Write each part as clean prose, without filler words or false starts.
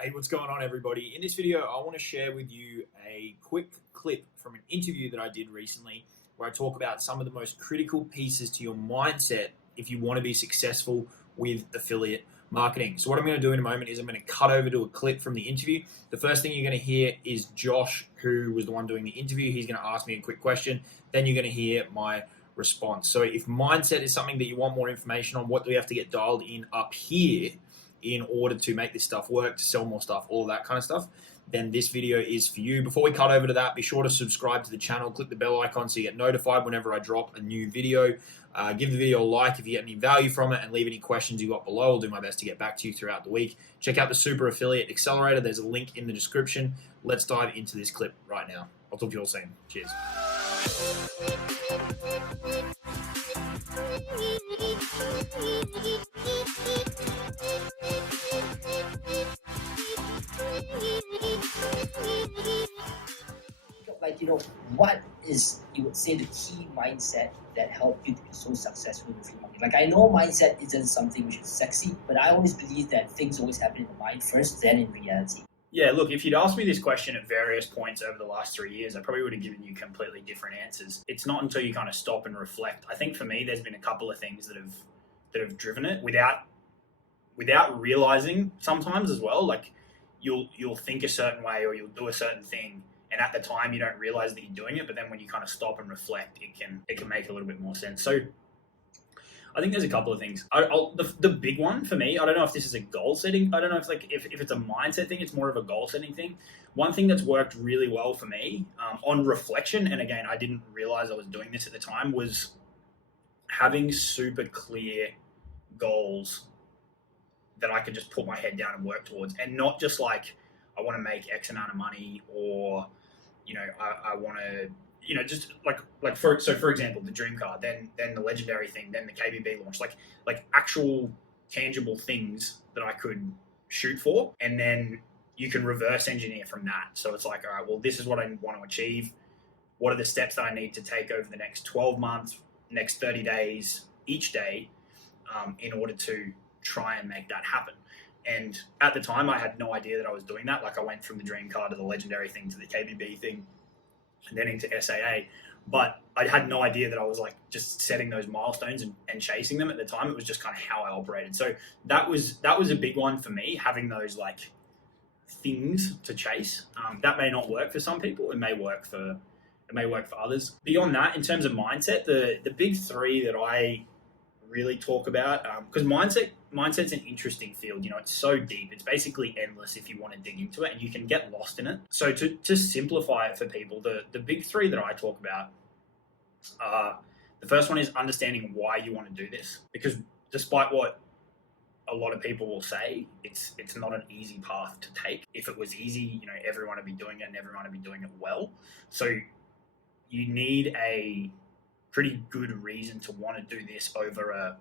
Hey, what's going on, everybody? In this video, I want to share with you a quick clip from an interview that I did recently where I talk about some of the most critical pieces to your mindset if you want to be successful with affiliate marketing. So what I'm going to do in a moment is I'm going to cut over to a clip from the interview. The first thing you're going to hear is Josh, who was the one doing the interview. He's going to ask me a quick question. Then you're going to hear my response. So if mindset is something that you want more information on, what do we have to get dialed in up here in order to make this stuff work, to sell more stuff, all of that kind of stuff, then this video is for you. Before we cut over to that, be sure to subscribe to the channel, click the bell icon so you get notified whenever I drop a new video. Give the video a like if you get any value from it, and leave any questions you got below. I'll do my best to get back to you throughout the week. Check out the Super Affiliate Accelerator. There's a link in the description. Let's dive into this clip right now. I'll talk to you all soon. Cheers. What is, you would say, the key mindset that helped you to be so successful with your money? Like, I know mindset isn't something which is sexy, but I always believe that things always happen in the mind first, then in reality. Yeah, look, if you'd asked me this question at various points over the last 3 years, I probably would have given you completely different answers. It's not until you kind of stop and reflect. I think for me, there's been a couple of things that have driven it without realizing sometimes as well. Like you'll think a certain way or you'll do a certain thing, and at the time you don't realize that you're doing it, but then when you kind of stop and reflect, it can make a little bit more sense. So I think there's a couple of things. The big one for me, I don't know if this is a goal setting. I don't know if it's a mindset thing. It's more of a goal setting thing. One thing that's worked really well for me on reflection, and again, I didn't realize I was doing this at the time, was having super clear goals that I could just put my head down and work towards, and not just like, I want to make X amount of money, or, I want to, just for example, the dream car, then the legendary thing, then the KBB launch, like actual tangible things that I could shoot for. And then you can reverse engineer from that. So it's like, all right, well, this is what I want to achieve. What are the steps that I need to take over the next 12 months, next 30 days, each day, in order to try and make that happen. And at the time, I had no idea that I was doing that. Like, I went from the dream car to the legendary thing to the KBB thing, and then into SAA. But I had no idea that I was like just setting those milestones and chasing them at the time. It was just kind of how I operated. So that was a big one for me, having those like things to chase. That may not work for some people. It may work for others. Beyond that, in terms of mindset, the big three that I really talk about, because mindset's an interesting field. It's so deep. It's basically endless if you want to dig into it, and you can get lost in it. So to simplify it for people, the big three that I talk about are, the first one is understanding why you want to do this, because despite what a lot of people will say, it's not an easy path to take. If it was easy, everyone would be doing it, and everyone would be doing it well. So you need a pretty good reason to want to do this over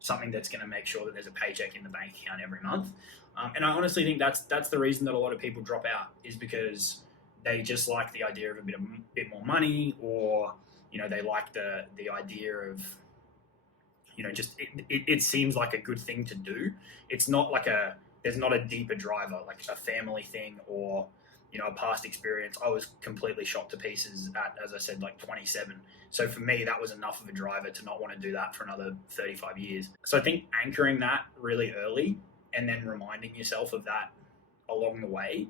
something that's going to make sure that there's a paycheck in the bank account every month. And I honestly think that's the reason that a lot of people drop out, is because they just like the idea of a bit more money, or they like the idea of just it seems like a good thing to do. It's not like there's not a deeper driver, like a family thing or a past experience. I was completely shot to pieces at, as I said, like 27. So for me, that was enough of a driver to not want to do that for another 35 years. So I think anchoring that really early, and then reminding yourself of that along the way,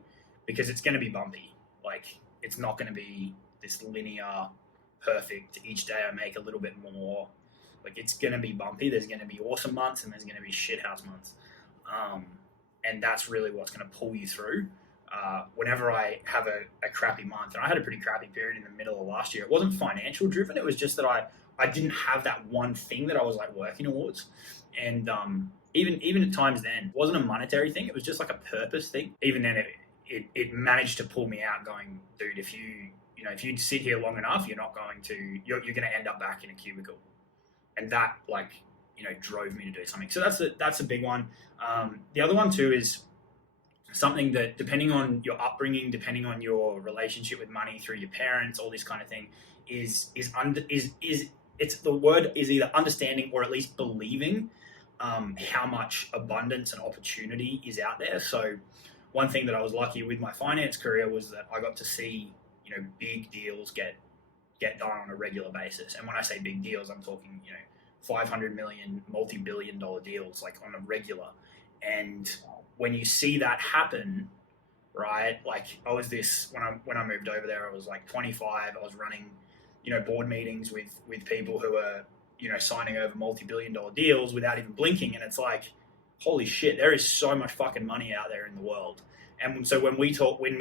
because it's going to be bumpy. Like, it's not going to be this linear, perfect, each day I make a little bit more. Like, it's going to be bumpy. There's going to be awesome months, and there's going to be shithouse months. And that's really what's going to pull you through. Whenever I have a crappy month, and I had a pretty crappy period in the middle of last year, it wasn't financial driven. It was just that I didn't have that one thing that I was like working towards. And even at times then, it wasn't a monetary thing. It was just like a purpose thing. Even then, it managed to pull me out, going, dude, if you sit here long enough, you're going to end up back in a cubicle. And that drove me to do something. So that's a big one. The other one too is something that, depending on your upbringing, depending on your relationship with money through your parents, all this kind of thing, it's the word is either understanding or at least believing how much abundance and opportunity is out there. So one thing that I was lucky with my finance career was that I got to see, big deals get done on a regular basis. And when I say big deals, I'm talking, 500 million, multi-billion dollar deals, like on a regular. And when you see that happen, right? Like I was when I moved over there, I was like 25. I was running, board meetings with people who are, signing over multi-billion dollar deals without even blinking. And it's like, holy shit, there is so much fucking money out there in the world. And so when we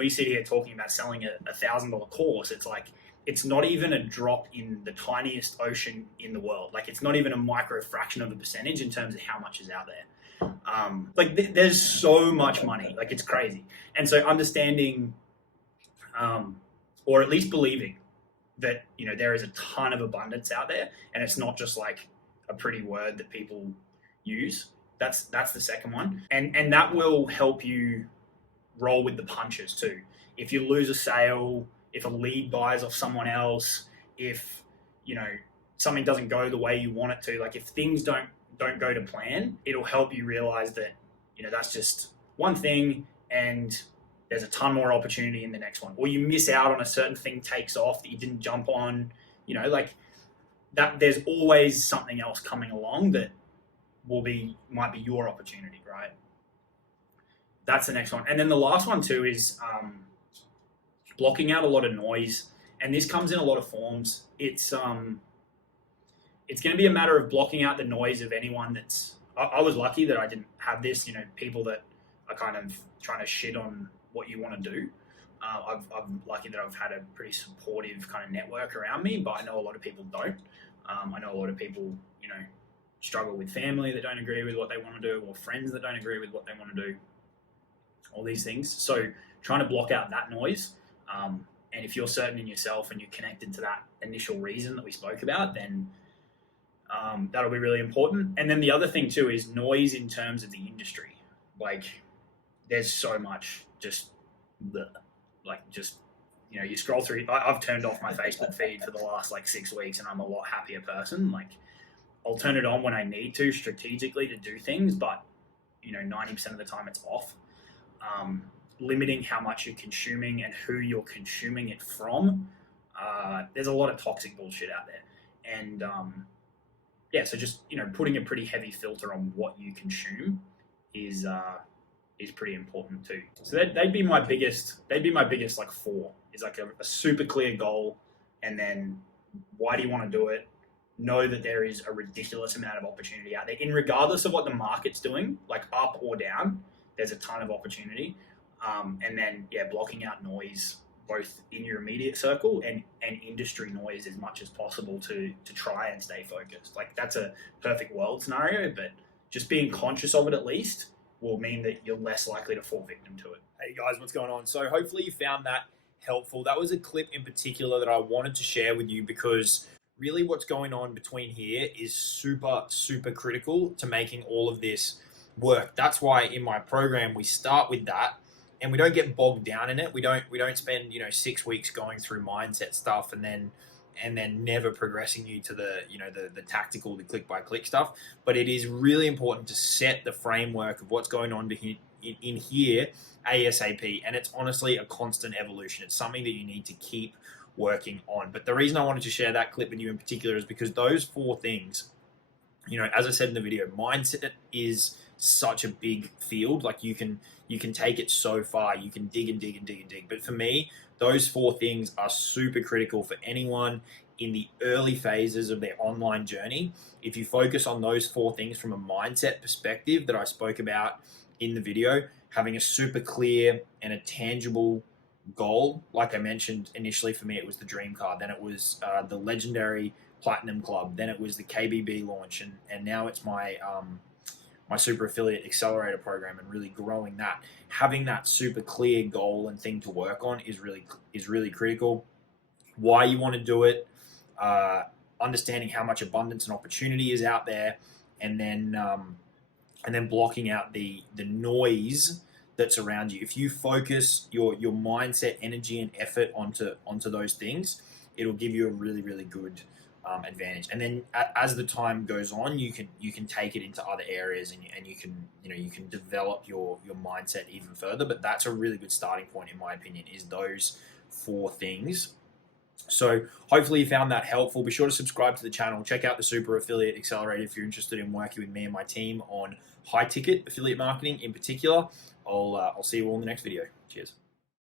sit here talking about selling a $1,000 course, it's like, it's not even a drop in the tiniest ocean in the world. Like it's not even a micro fraction of a percentage in terms of how much is out there. There's so much money, like it's crazy. And so understanding, or at least believing that, there is a ton of abundance out there, and it's not just like a pretty word that people use. That's the second one. And that will help you roll with the punches too. If you lose a sale, if a lead buys off someone else, if, something doesn't go the way you want it to, like if things don't go to plan, it'll help you realize that, that's just one thing and there's a ton more opportunity in the next one. Or you miss out on a certain thing takes off that you didn't jump on, like that there's always something else coming along that might be your opportunity, right? That's the next one. And then the last one too is blocking out a lot of noise. And this comes in a lot of forms. It's going to be a matter of blocking out the noise of anyone that's, I was lucky that I didn't have this, people that are kind of trying to shit on what you want to do. I'm lucky that I've had a pretty supportive kind of network around me, but I know a lot of people don't. I know a lot of people, struggle with family that don't agree with what they want to do, or friends that don't agree with what they want to do, all these things. So trying to block out that noise. And if you're certain in yourself and you're connected to that initial reason that we spoke about, then that'll be really important. And then the other thing too is noise in terms of the industry. Like there's so much you scroll through. I've turned off my Facebook feed for the last 6 weeks and I'm a lot happier person. Like I'll turn it on when I need to strategically to do things, but 90% of the time it's off. Limiting how much you're consuming and who you're consuming it from. There's a lot of toxic bullshit out there. And so just, putting a pretty heavy filter on what you consume is pretty important too. So they'd be my biggest four, is like a super clear goal. And then why do you want to do it? Know that there is a ridiculous amount of opportunity out there. In regardless of what the market's doing, like up or down, there's a ton of opportunity. And then, blocking out noise, both in your immediate circle and industry noise as much as possible to try and stay focused. Like that's a perfect world scenario, but just being conscious of it at least will mean that you're less likely to fall victim to it. Hey guys, what's going on? So hopefully you found that helpful. That was a clip in particular that I wanted to share with you because really what's going on between here is super, super critical to making all of this work. That's why in my program, we start with that and we don't get bogged down in it. We don't spend, 6 weeks going through mindset stuff and then never progressing you to the tactical, the click by click stuff. But it is really important to set the framework of what's going on in here ASAP. And it's honestly a constant evolution. It's something that you need to keep working on. But the reason I wanted to share that clip with you in particular is because those 4 things, as I said in the video, mindset is such a big field. Like you can take it so far. You can dig and dig and dig and dig. But for me, those 4 things are super critical for anyone in the early phases of their online journey. If you focus on those 4 things from a mindset perspective that I spoke about in the video, having a super clear and a tangible goal, like I mentioned initially, for me it was the dream car, then it was the legendary platinum club, then it was the KBB launch, and now it's my my super affiliate accelerator program, and really growing that. Having that super clear goal and thing to work on is really critical. Why you want to do it, understanding how much abundance and opportunity is out there, and then blocking out the noise that's around you. If you focus your mindset, energy, and effort onto those things, it'll give you a really, really good advantage. And then as the time goes on, you can take it into other areas, and you can develop your mindset even further. But that's a really good starting point, in my opinion, is those 4 things. So hopefully you found that helpful. Be sure to subscribe to the channel. Check out the Super Affiliate Accelerator if you're interested in working with me and my team on high ticket affiliate marketing in particular. I'll see you all in the next video. Cheers.